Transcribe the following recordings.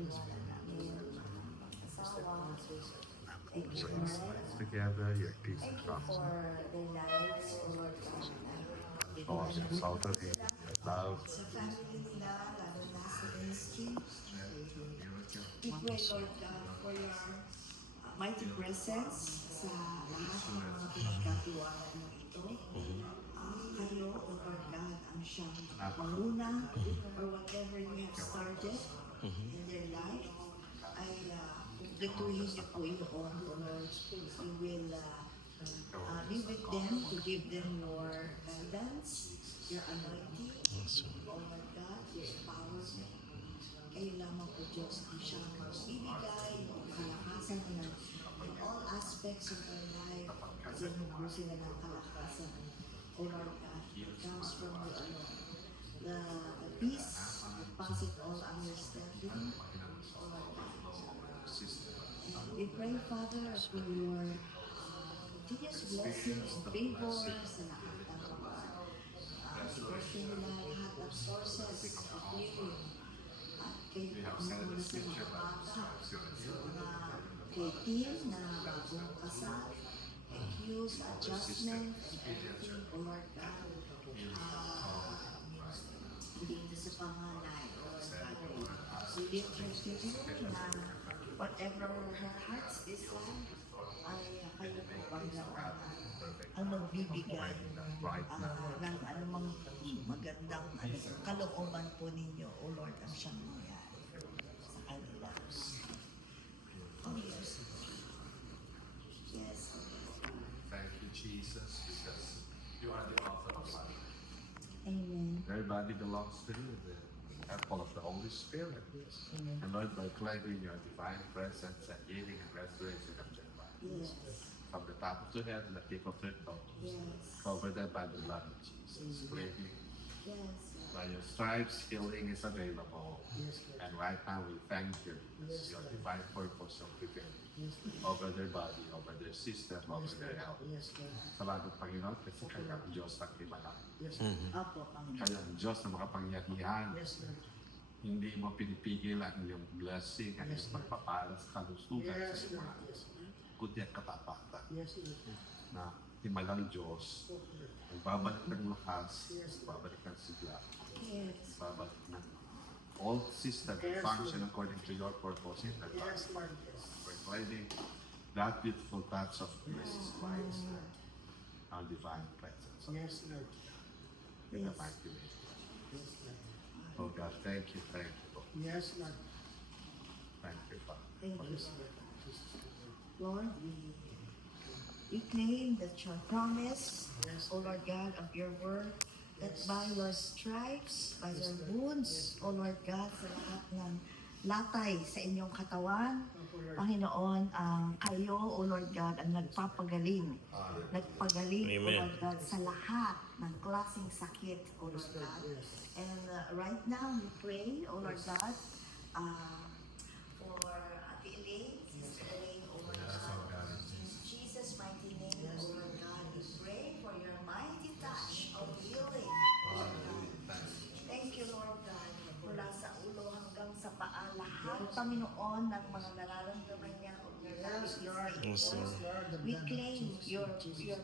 Tiwala namin ang asawa. Thank you for Together, your peace and Thank you trust. for their lives, O Lord God. All exalted in your love. Sa family nila, lalo na sa ministry. We pray, Lord God, for your mighty presence sa lahat ng mga pinagkatiwala mo ito. Kayo, O Lord God, ang siyang panguna or whatever you have started in their life ay kumpletuhin niyo po yun, O Lord. You will be with them to give them your guidance, your anointing, O Lord God, your empowerment. Kayo lamang po, Diyos, ang siyang magbibigay ng kalakasan na in all aspects of their life. Kasi po sila ng kalakasan. O Lord God, it comes from you alone. The peace that passes all understanding. O Lord God. And we pray, Father, for your continuous blessings, favor sa lahat ng mga sitwasyon nila, lahat ng sources of healing. At kayo po sa mga bata, mga kay Tim na bagong kasal, excuse, adjustment, and everything, O Lord God. Dito sa panganay, O Lord God. We lift her to you na whatever her heart's desire, ay kayo po Panginoon ang magbibigay ng anumang magandang kalooban po ninyo, O Lord, ang siyang nangyari sa kanila. Oh, yes. Yes. Thank you, Jesus, because you are the author of life. Amen. Everybody belongs to you, the temple of the Holy Spirit. Amen. And Lord, by claiming your divine presence and healing and restoration of their bodies. Yes. From the top of their head to the tip of their toe. Yes. Cover them by the blood of Jesus. Claiming Yes. by your stripes, healing is available. Yes, Lord. And right now we thank you because your divine purpose of preparing over their body, over their system, over their health. Yes, Lord. Salamat Panginoon kasi kayo ang Diyos ng himala. Yes, Lord. Apo, Panginoon. Kayo ang Diyos na makapangyarihan. Yes, Lord. Hindi mo pinipigil ang iyong blessing, ang iyong pagpapala sa kalusugan Yes, sa iyong Lord. mga Yes, Lord. kundi ang katapatan Yes, Lord. na himalang Diyos. Magbabalik ng lakas, magbabalik ng sigla, Yes. magbabalik ng all system Yes, function Lord. according to your purpose in their life. Yes, Lord. Yes. Proclaiming that beautiful touch of Jesus Christ, our divine presence. Yes, Lord. In the Yes. mighty name. Yes, Lord. Oh God, thank you, Lord. Yes, Lord. Thank you, Father. Thank you. Yes, Lord. Lord, we claim that your promise, Yes. O Lord God, of your word, that by your stripes, by your wounds, O Lord God, sa lahat ng latay sa inyong katawan, Panginoon, kayo, O Lord God, ang nagpapagaling. Nagpagaling, O Lord God, sa lahat ng klaseng sakit, O Lord God. And right now, we pray, O Lord God, for Ate Elaine, Sister Elaine, O Lord God. In Jesus' mighty name, O Lord God, we pray for your mighty touch of healing, O Lord God. Thank you, Lord God, mula sa ulo hanggang sa paa, lahat, Panginoon, ng mga nararamdaman niya o Yes, Lord. Yes, Lord. we claim your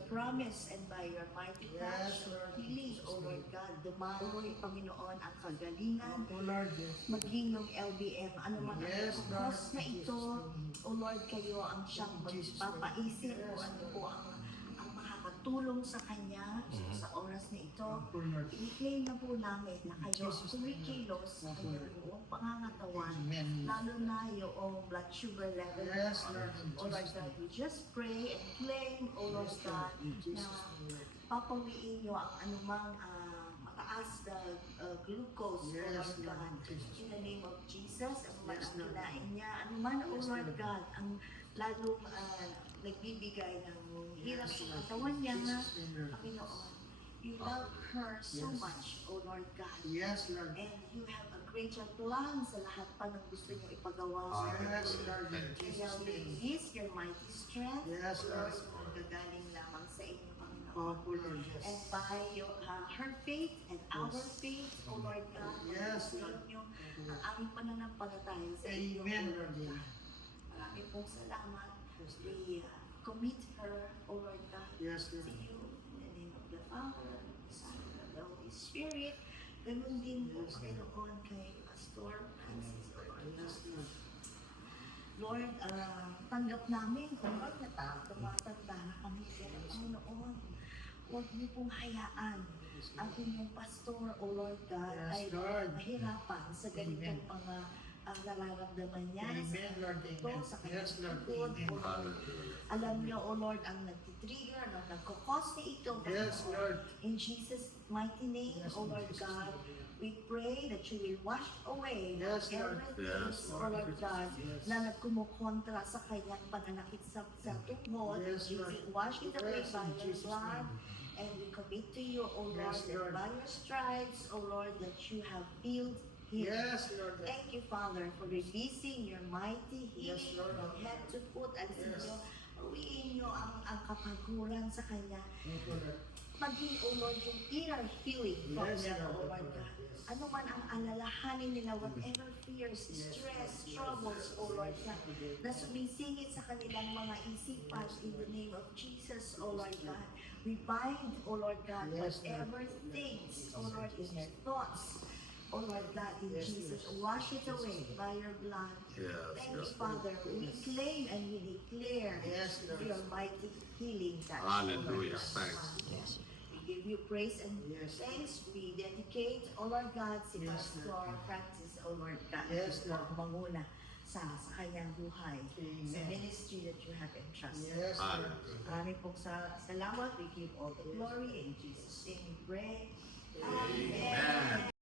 promise and by your mighty touch, Yes, Lord. healing, O Lord God, dumaloy, Panginoon, ang kagalingan, Oh, Lord. Yes. maging ng LBM, ano man ang Yes, cause Lord. na ito, O Lord, kayo ang siyang magpapaisip kung ano po ang makakatulong sa kanya sa oras na ito. Oh, Lord. I-claim na po namin na kayo kumikilos sa kanyang buong pangangatawan, lalo na yung blood sugar level. Yes, Lord. O Lord God, we just pray and claim, O Lord God, na papawiin niyo ang anumang mataas na glucose, O Yes, Lord God. Lord. In the name of Jesus, ano man Yes, ang Lord. kinain niya, ano man, O Yes, Lord Lord. God, ang lalong nagbibigay ng hirap Yes, sa Lord. katawan niya, Jesus' name, Lord. Panginoon. You love her so Yes. much, O Lord God. Yes, Lord. And you have a greater plan sa lahat pa ng gusto niyo ipagawa sa Yes, iyo. Lord. In Kaya Jesus' name. release your mighty strength. Yes, Lord. Gagaling lamang sa inyo, Panginoon. powerful, Lord, And yes. by her faith and our faith, O Lord God, Yes, sa Lord. inyo, ang aming pananampalataya sa inyo, Amen, O Lord, God. amen. Maraming pong salamat. Yes, Lord. We commit her, O Lord God, Yes, to Lord. you in the name of the Father, the Son, and the Holy Spirit. Ganun din po, Yes, Lord. Panginoon, kay Pastor Francis, O Lord Yes, God. Lord. Lord, tanggap namin kung bakit tumatanda na kami. Pero Panginoon, huwag niyo pong hayaan ang inyong pastor, O Lord God, Yes, ay Lord. mahirapan sa ganitong Amen. mga ang nararamdaman niya sa Amen, Lord, kanyang amen. sa kanyang Yes, Lord, tungkol, amen. O Lord. Alam niyo, O Lord, ang nagtitrigger, ang nagkakos na ito. Yes, Panginoon. Lord. In Jesus' mighty name, Yes, O in Lord Jesus' God, name. we pray that you will wash away Yes, Lord. everything, Yes, O Lord. Lord God, Yes. na nagkumukontra sa kanyang pananakit sa tuhod. Yes, You Lord. will wash it away Yes, by in your Jesus' blood. name. And we commit to you, O Lord, Yes, that Lord. by your stripes, O Lord, that you have healed him. Yes, Lord. Thank you, Father, for releasing your mighty healing Yes, Lord. from head to foot. At Yes. inyo, uwiin nyo ang kapaguran sa kanya. Thank you, Lord. Maging, O Lord, yung inner healing from Yes, them, Lord. O Lord God. Yes. Ano man ang alalahanin nila, whatever fears, Yes, stress, yes. troubles, O Lord God, na sumisingit sa kanilang mga isipan in the name of Jesus, O Lord God. We bind, O Lord God, Yes, Lord. whatever things, O Lord, in their thoughts, O Lord God, in Yes, Jesus, yes. wash it away by your blood. Yes, Thank you, yes. Father. We claim and we declare Yes, Lord. your mighty healing touch. Hallelujah. O Lord God. Thanks. Yes. We give you praise and Yes. thanks. We dedicate, O Lord God, si Yes, Pastor Lord. Francis, O Lord God. Yes, Lord. Manguna sa kanyang buhay, sa Amen. ministry that you have entrusted. Yes, Lord. Maraming pong salamat. We give all the glory. In Jesus' name we pray. Amen.